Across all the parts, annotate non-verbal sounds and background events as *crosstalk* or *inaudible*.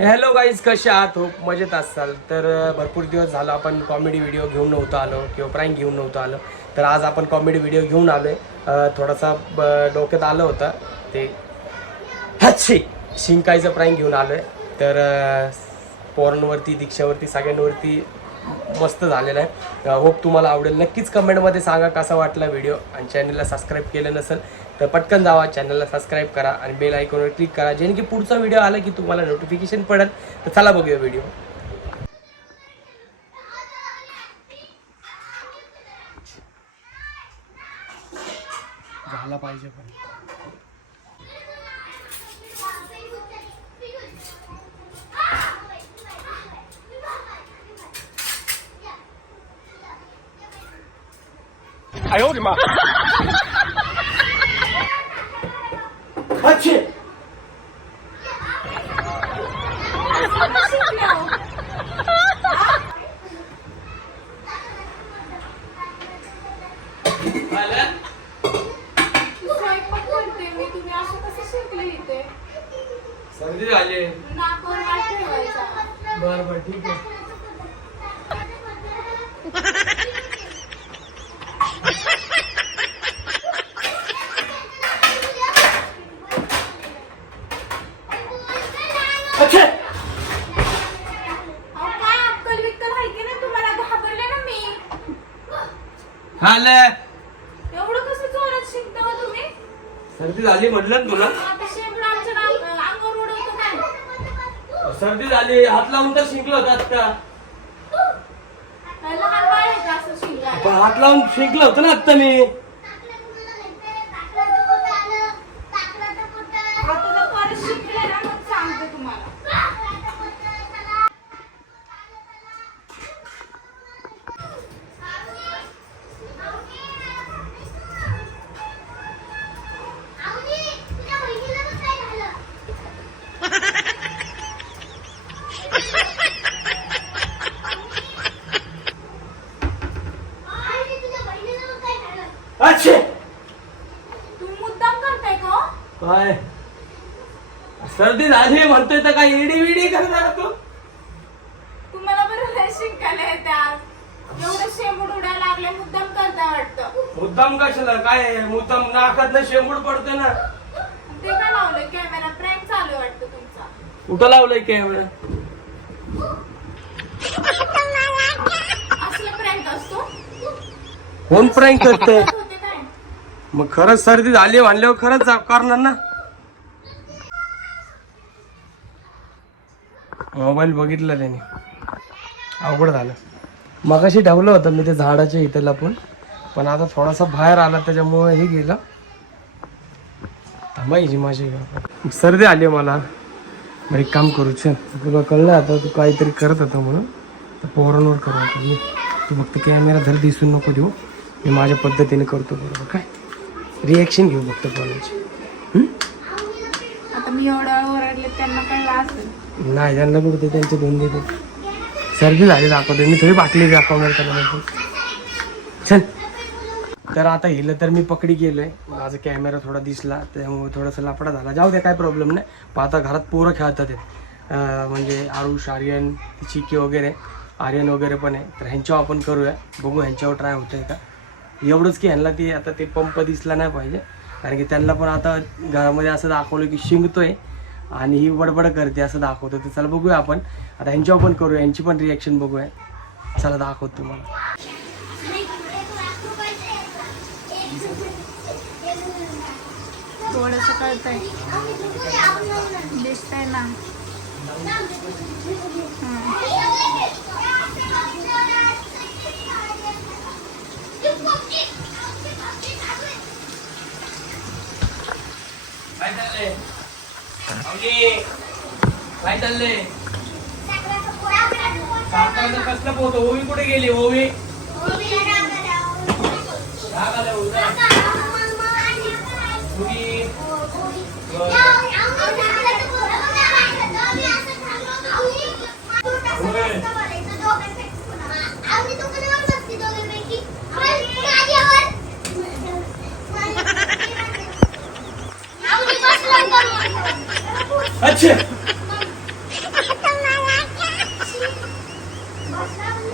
Hello guys कसे आहात? हो मजेत असाल. तर भरपूर दिवस झाला आपण कॉमेडी व्हिडिओ घेऊन नव्हतो आलो किंवा प्राईम घेऊन नव्हतो आलो. तर आज आपण कॉमेडी व्हिडिओ घेऊन आलो आहे थोडासा ब- डोक्यात आलं होतं. ते हच्छी! शिंकायचं प्राईम घेऊन आलो आहे तर पोरांवरती दीक्षावरती सगळ्यांवरती मस्त झालेला आहे. होप तुम्हाला आवडेल. नक्कीच कमेंटमध्ये सांगा कसा वाटला व्हिडिओ आणि चॅनलला सबस्क्राईब केलं नसेल तर पटकन जावा. चॅनलला सबस्क्राईब करा आणि बेल आयकॉनवर क्लिक करा. जेणे की पुढचा व्हिडिओ आला की तुम्हाला नोटिफिकेशन पडेल. तर चला बघूया व्हिडिओ झाला पाहिजे पण. अच्छे स्वयंपाक करते मी तुम्ही असं कसं शिकले इथे सर्दी झाली नाकावर हात ठेवायचा बरं बरं ठीक आहे अच्छे अहो काय अक्कल विक्कल आहे की नाही तुम्हाला घाबरले ना मी हाले एवढं कसं जोरात शिकता हो तुम्ही सर्दी झाली म्हटलं ना तुला? आता शेंबूड आमच्या नाक- अंगावर उडवतो काय? सर्दी झाली. हात लावून तर शिंकलो होता आता काय लहान बाळ आहे का असं शिंगायला? पण हात लावून शिंकलो होतं ना आत्ता मी. सर्दी झाली म्हणतोय तर काय इडी विडी करणार तू? तुम्हाला बरं लय शिंकायला येते आज एवढं शेंबूड उडायला लागले मुद्दाम वाटतं. मुद्दाम कशाला? काय आहे? मुद्दाम नाकात ना शेंबूड पडतोय ना. ते काय लावलं कॅमेरा प्रँक चालू आहे वाटतं तुमचा. कुठं लावलंय कॅमेरा असलं प्रँक असतो? कोण प्रँक होते काय? मग खरंच सर्दी झाली म्हणल्यावर खरंच करणार ना. मोबाईल बघितला त्याने. अवघड झालं. मगाशी ठेवलं होतं मी ते झाडाच्या इथं लपून पण आता थोडासा बाहेर आला त्याच्यामुळे हे गेलं. थांबायची माझी. सर्दी आली मला. मग एक काम करू चल. तुला कळलं आता तू काहीतरी करत होता म्हणून. तर पोरांवर करू आता मी तू फक्त कॅमेरा धर दिसून नको देऊ. मी माझ्या पद्धतीने करतो बरोबर. काय? रिॲक्शन घेऊ फक्त पोरांची आता मी एवढ्या त्यांना कळलं असेल. नाही त्यांना कुठे त्यांचे दोन देतो सर्दी झाली दाखवतो. मी थोडी बाटली दाखवणार त्याला चल. तर आता हिला तर मी पकडी गेलोय माझा कॅमेरा थोडा दिसला त्यामुळे थोडासा लापडा झाला. जाऊ द्या काय प्रॉब्लेम नाही. पण आता घरात पोरं खेळतात आहेत. अं, म्हणजे आरुष आर्यन चिकी वगैरे. आर्यन वगैरे पण आहे. तर ह्यांच्यावर आपण करूया. बघू ह्यांच्यावर ट्राय होतंय का. एवढंच की ह्यांना ते आता ते पंप दिसला नाही पाहिजे. कारण की त्यांना पण आता घरामध्ये असं दाखवलं की शिंगतोय. आणि ही बडबड करते असं दाखवतो. तर चला बघूया आपण. आता ह्यांच्यावर पण करूया. यांची पण रिॲक्शन बघूया. चला दाखवतो तुम्हाला. थोडस कळतंय. दिसतंय ना. काय काय चाललंय? साखरेचं कसलं पोहत ओवी कुठे गेली? ओवी? राग आला उद्या अच्छा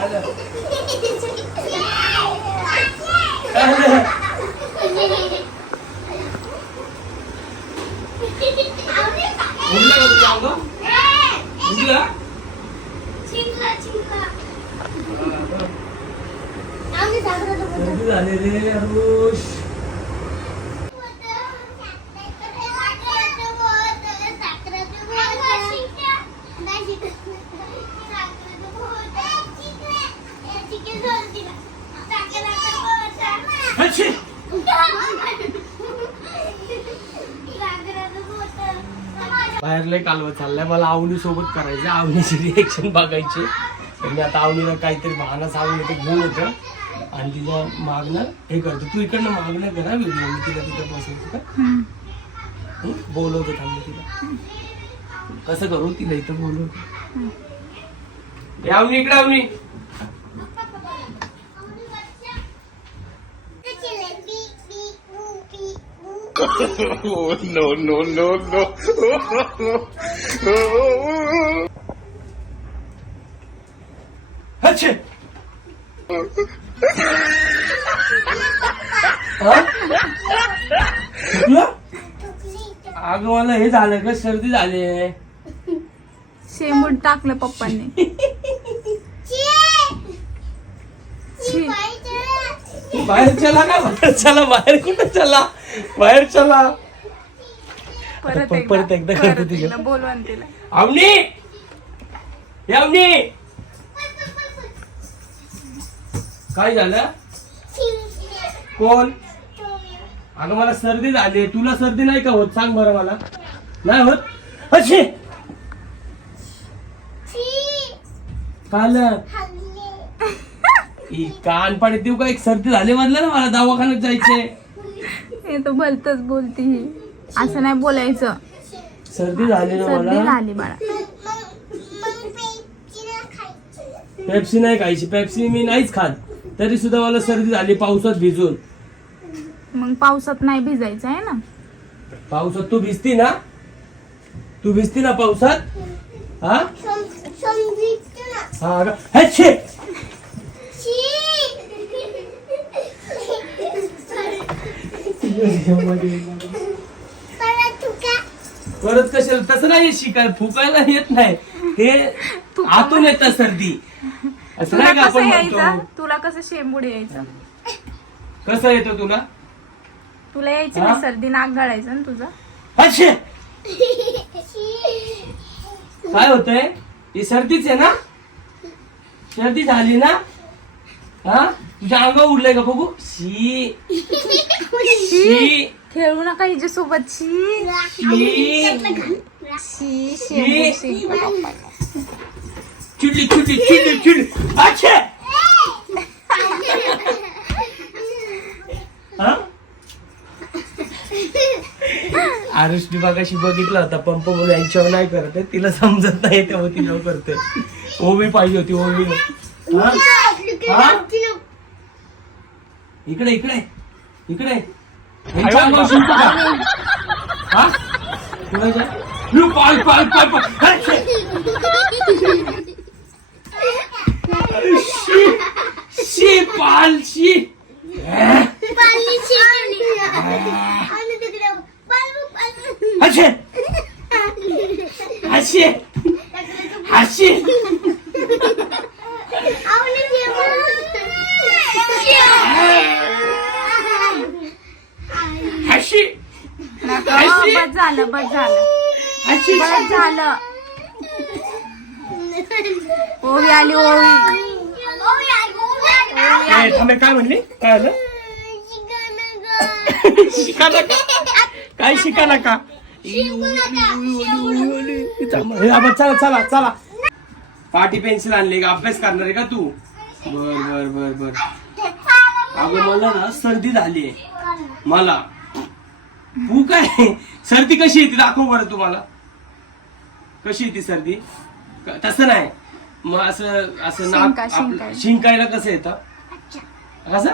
आलं अच्छे बाहेर लय कालवं चाललंय. मला आवनी सोबत करायचं आवनीची रिएक्शन बघायची. तर मी आता आवनीला काहीतरी बहाणा सांगून येते घेऊन येतं. आणि तिला मागणं हे करतो. तू इकडनं मागणं करा मी तिला तिथं बसवतो का? बोलवतो थांबलं तिला. कसं करू? तिला इथं बोलवतो. हे आवनी इकडे आवनी. Oh, no, no, no, no. अच्छे अगं मला हे झालं का सर्दी झाली शेंबूड टाकलं पप्पांनी. *laughs* बाहेर चला का बाहेर चला बाहेर कुठं चला बाहेर चला. परत एकदा. करते परत. एकदा तिला. अवनी! हे अवनी! काय झालं? कोण? अगं मला सर्दी झाली तुला सर्दी नाही का होत? सांग बरं मला. नाही होत? अशी! काल ई, कान पाणी देऊ का? एक सर्दी झाली म्हणलं ना मला दवाखान्यात जायचंय. हे तर भलतच बोलती ही. असं नाही बोलायचं. सर्दी झाली ना सर्दी मला झाली बाळा. पेप्सी नाही खायची. पेप्सी मी नाहीच खात. तरी सुद्धा मला सर्दी झाली पावसात भिजून. मग पावसात नाही भिजायचं आहे ना? पावसात तू भिजती ना? तू भिजती ना पावसात? हा? हा. हे छे! परत कशाला? तसं नाही शिकाय फुकायला येत नाही. ते आतून येतं सर्दी. असं तुला नाही का कसं आपण यायचं? म्हणतो? तुला कसं शेंबूड यायचं? कसं येतं तुला? तुला यायचं हा? ना सर्दी? नाक गळायचं ना तुझं? अच्छे काय होतंय? ही सर्दीच आहे ना? सर्दी झाली ना? हा? तुझ्या अंग उडलंय का बघू? शी. शी. खेळू नका हिच्या सोबत शी. शी शी शिंपलं. चिडली चिडली चिडली चिडली. अच्छे हा? आरुषनी बघाशी बघितला होता पंप म्हणून यांच्यावर नाही करत आहे. तिला समजत नाही तेव्हा तिच्यावर करते ओवी पाहिजे होती ओवी हा? हा? इकडे इकडे इकडे यांच्या अंगावर शिंपू का? हा? कुणाच्या? यू पाल पाल पाल पाल अच्छे. शी शी पाल शी अच्छे हशी हशी हशी नका हो, बस झालं बस झालं. बस झालं. ओवी आली ओवी. थांबे काय म्हणली? काय झालं? *laughs* शिका नका काय शिका नका चला चला चला. पाटी पेन्सिल आणली का अभ्यास करणार आहे का तू? बर बर बर बर. अगं मला ना सर्दी झाली मला. तू काय? सर्दी कशी येते? दाखव बरं तुम्हाला. कशी येते सर्दी? क- तसं नाही. मग असं असं नाक शिंका- आपलं- शिंकायला. शिंकायला कसं येतं? कसं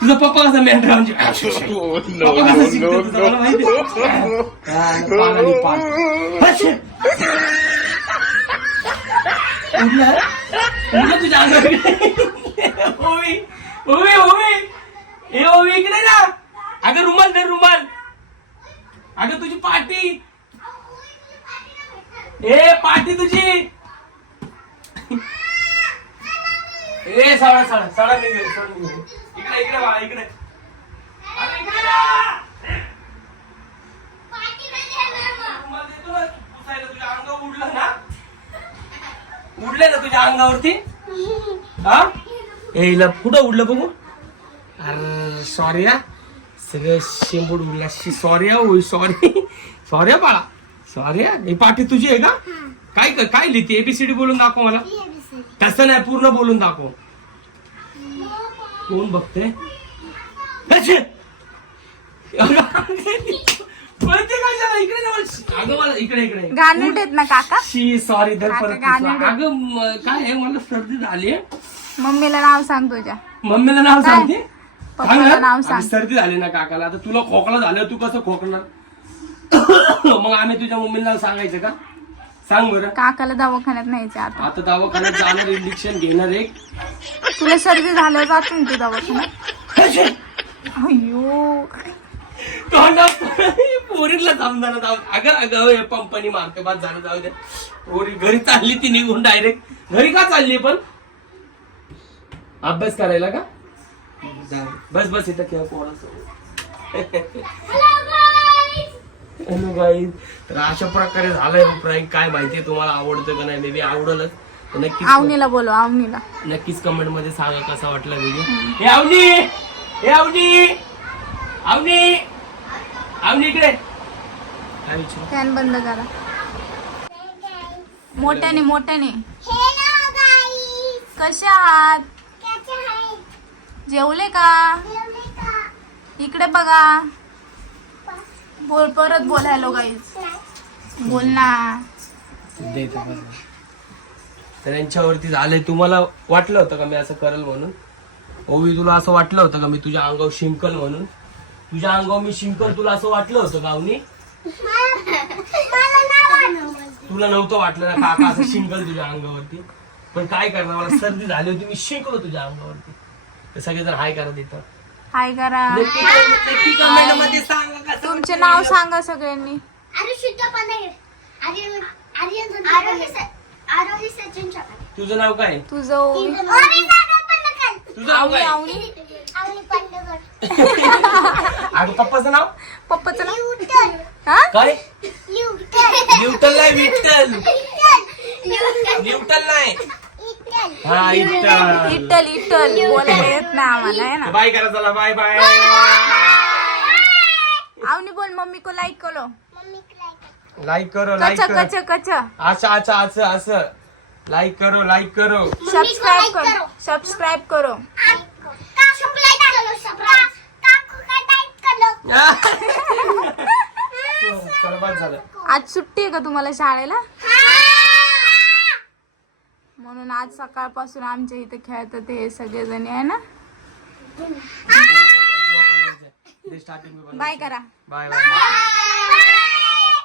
तुझा पप्पा कसा मेंढरा म्हणजे *laughs* पप्पा कसं शिकतो तुझं मला माहिती आहे. हा, पान आणि पान. अच्छे. उडलं? उडलं तुझ्या अंगावर. ओवी ओवी ओवी. ए ओवी इकडे ना. अगं रुमाल दे रुमाल. अगं तुझी पार्टी. ए पार्टी तुझी. ए सडा सडा सडा इकडे इकडे बाळा इकडे. उडलं ना. तुझ्या अंगावरती? हा? ए कुठं उडलं बघू. अरे सॉरी हा. सगळं शेंबूड उडला सॉरी सॉरी. सॉरी बाळा. सॉरी ही. पाठी तुझी आहे का? काय क- काय लिहिते? एबीसीडी बोलून दाखव मला. तसं नाही पूर्ण बोलून दाखव. कोण बघते अच्छे! अगं, पळते कशाला? इकडे? जवळ. अगं मला इकडे इकडे. ना काका? शी सॉरी दर काका परत गाणं अगं म- काय आहे? मला सर्दी झाली मम्मीला नाव सांग तुझ्या. मम्मीला नाव सांगते? नाव सांग. सर्दी झाली ना काकाला. आता तुला खोकला झालं तू कसं खोकणार? *coughs* मग आम्ही तुझ्या मम्मीला सांगायचं का? सांग बरं. काकाला दवाखान्यात न्यायचे आता. आता दवाखान्यात जाणार इंजेक्शन घेणार एक तुला सर्दी झाल्यावर जातो ना तू दवाखान्यात! अयो तोंडात पोरीला समजायला जाऊ अगं अगं हे पंपानी मारते बाद झालं जाऊ द्या पोरी घरी चालली ती निघून डायरेक्ट घरी का चालली पण? अभ्यास करायला का? दे. बस बस इथं खेळ हॅलो गाईज तर अशा प्रकारे झालंय प्राईक काय माहितीये तुम्हाला आवडतं का नाही? May be आवडलच. तर नक्कीच आवनीला बोलो आवनीला. नक्कीच कमेंटमध्ये सांगा कसा वाटला व्हिडिओ हे अवनी हे अवनी अवनी अवनी इकडे. काय विचार? फॅन बंद करा. मोठ्याने मोठ्याने. आहात कसे आहे जेवले का? इकडे बघा. बोल परत बोल हॅलो गाईज बोल ना तर यांच्यावरती झालंय. तुम्हाला वाटलं होतं का मी असं करल म्हणून? ओवी तुला असं वाटलं होतं का मी तुझ्या अंगावर शिंकल म्हणून? तुझ्या अंगावर मी शिंकल तुला असं वाटलं होतं का अवनी तुला नव्हतं वाटलं ना काका असं शिंकल तुझ्या अंगावरती? पण काय करणार? मला सर्दी झाली होती मी शिंकलो तुझ्या अंगावरती. तर सगळेजण हाय करा तिथं. हाय करा. नक्की नक्की comment मध्ये सांगा कसं तुमचे नाव सांगा सगळ्यांनी. तुझं नाव काय? तुझं ओवी. तुझं नाव काय? आवनी *laughs* अगं पप्पाचं नाव? पप्पाचं नाव? न्यूटन. हा? काय? न्यूटन. न्यूटन नाही विठ्ठल. न्यूटन. न्यूटन नाही. हा इट्टल इटल. इटल बोलायला येत ना आम्हाला आहे ना? बाय करा चला बाय बाय. आवनी बोल मम्मी को लाईक करो. मम्मी लाईक करो लाईक कच करो. कच कच. असं असं लाईक करो लाईक करो. सबस्क्राईब करो करो. सबस्क्राईब करो आज सुट्टी आहे का तुम्हाला शाळेला? म्हणून आज सकाळपासून आमच्या इथे खेळतात हे सगळेजण आहे ना? बाय करा. Bye bye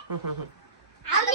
*laughs*